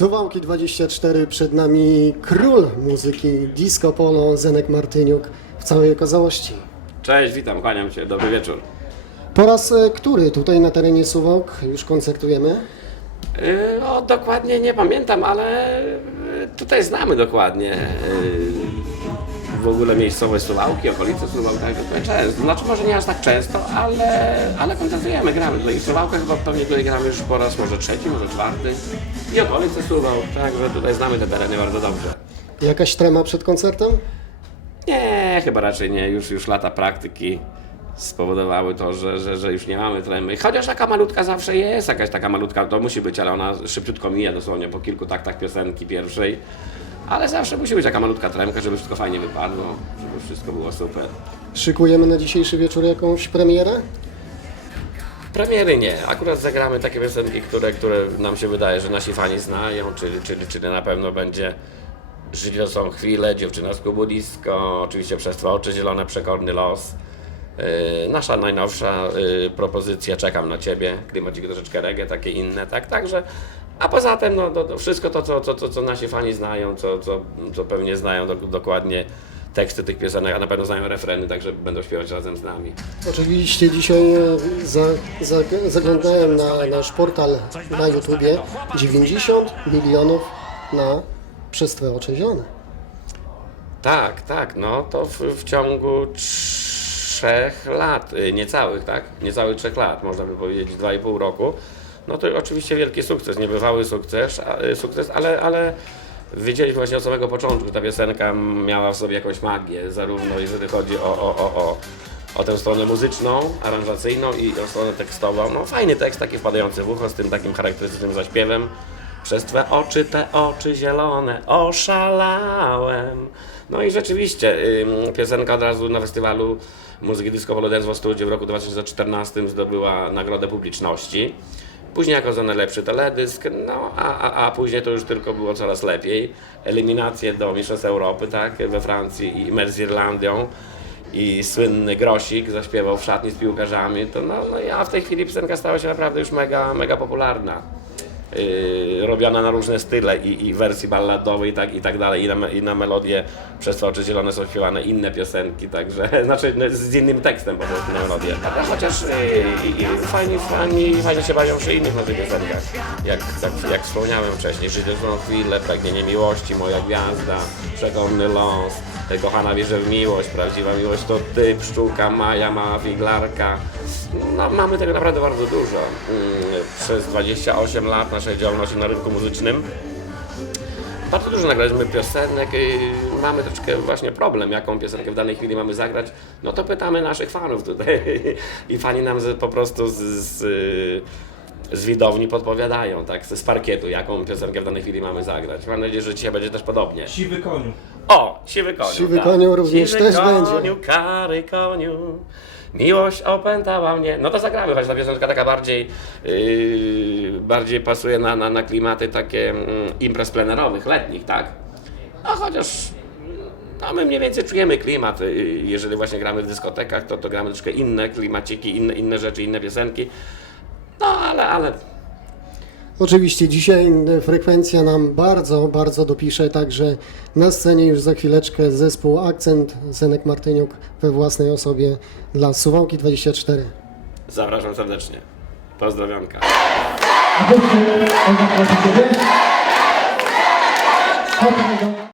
Suwałki 24, przed nami król muzyki disco polo Zenek Martyniuk w całej okazałości. Cześć, witam, kłaniam Cię, dobry wieczór. Po raz e, który tutaj na terenie Suwałk już koncertujemy? Yy, o, dokładnie nie pamiętam, ale yy, tutaj znamy dokładnie yy, w ogóle miejscowe Suwałki, okolice Suwałk, także tutaj często. Znaczy może nie aż tak często, ale, ale koncertujemy, gramy tutaj w Suwałkach, chyba pewnie tutaj gramy już po raz może trzeci, może czwarty i okolice Suwałk, także tutaj znamy te tereny bardzo dobrze. Jakaś trema przed koncertem? Nie, chyba raczej nie. Już, już lata praktyki spowodowały to, że, że, że już nie mamy tremy. Chociaż taka malutka zawsze jest, jakaś taka malutka to musi być, ale ona szybciutko mija dosłownie po kilku taktach piosenki pierwszej. Ale zawsze musi być taka malutka tremka, żeby wszystko fajnie wypadło, żeby wszystko było super. Szykujemy na dzisiejszy wieczór jakąś premierę? Premiery nie. Akurat zagramy takie piosenki, które, które nam się wydaje, że nasi fani znają, czyli, czyli, czyli na pewno będzie Życie to są chwile, Dziewczyna z klubu disco, oczywiście Przez Twoje oczy zielone, Przekorny los. Yy, nasza najnowsza yy, propozycja Czekam na Ciebie, klimacik troszeczkę reggae, takie inne, tak, także. A poza tym no, to, to wszystko to, co, co, co, nasi fani znają, co, co, co pewnie znają do, dokładnie teksty tych piosenek, a na pewno znają refreny, także będą śpiewać razem z nami. Oczywiście dzisiaj e, za, za, zaglądałem na nasz portal na YouTubie 90 milionów na przez Twoje oczy zielone. Tak, tak, no to w, w ciągu trzech lat, y, niecałych, tak? Niecałych trzech lat, można by powiedzieć, dwa i pół roku. No to oczywiście wielki sukces, niebywały sukces, y, sukces ale, ale wiedzieliśmy właśnie od samego początku, ta piosenka miała w sobie jakąś magię, zarówno jeżeli chodzi o, o, o, o, o tę stronę muzyczną, aranżacyjną i o stronę tekstową. No fajny tekst, taki wpadający w ucho, z tym takim charakterystycznym zaśpiewem. Przez Twe oczy, te oczy zielone, oszalałem. No i rzeczywiście, piosenka od razu na festiwalu muzyki disco polo dance w w roku 2014 zdobyła nagrodę publiczności. Później jako za najlepszy teledysk, no a, a, a później to już tylko było coraz lepiej. Eliminacje do Mistrzostw Europy, tak, we Francji i mecz z Irlandią i słynny Grosik zaśpiewał w szatni z piłkarzami, to no, no a w tej chwili piosenka stała się naprawdę już mega, mega popularna. Yy, robiona na różne style i, i wersji balladowej tak, i tak dalej, i na, i na melodie przez to oczy zielone są śpiewane inne piosenki, także, znaczy no, z innym tekstem po prostu na melodię. A chociaż yy, i, i fajnie, fajnie, fajnie się bawią przy innych nowych piosenkach, jak, tak, jak wspomniałem wcześniej, Życie są chwile, pragnienie miłości, moja gwiazda, przekonny los, kochana wierzę w miłość, prawdziwa miłość to ty, pszczółka Maja, mała figlarka. No, mamy tego naprawdę bardzo dużo. Mm, Przez 28 lat naszej działalności na rynku muzycznym bardzo dużo nagraliśmy piosenek mamy troszkę właśnie problem, jaką piosenkę w danej chwili mamy zagrać. No to pytamy naszych fanów tutaj i fani nam po prostu z, z, z widowni podpowiadają, tak, z parkietu, jaką piosenkę w danej chwili mamy zagrać. Mam nadzieję, że dzisiaj będzie też podobnie. Siwy koniu. O, siwy koniu. Siwy tak. koniu również siwy też koniu, będzie. kary koniu, miłość opętała mnie. No to zagramy, choć ta piosenka taka bardziej, yy, bardziej pasuje na, na, na klimaty takie mm, imprez plenerowych, letnich, tak? No chociaż no my mniej więcej czujemy klimat, yy, jeżeli właśnie gramy w dyskotekach, to, to gramy troszkę inne klimaciki, inne, inne rzeczy, inne piosenki. No ale, ale Oczywiście dzisiaj frekwencja nam bardzo, bardzo dopisze, także na scenie już za chwileczkę zespół Akcent Zenek Martyniuk we własnej osobie dla Suwałki 24. zapraszam serdecznie. Pozdrowionka. A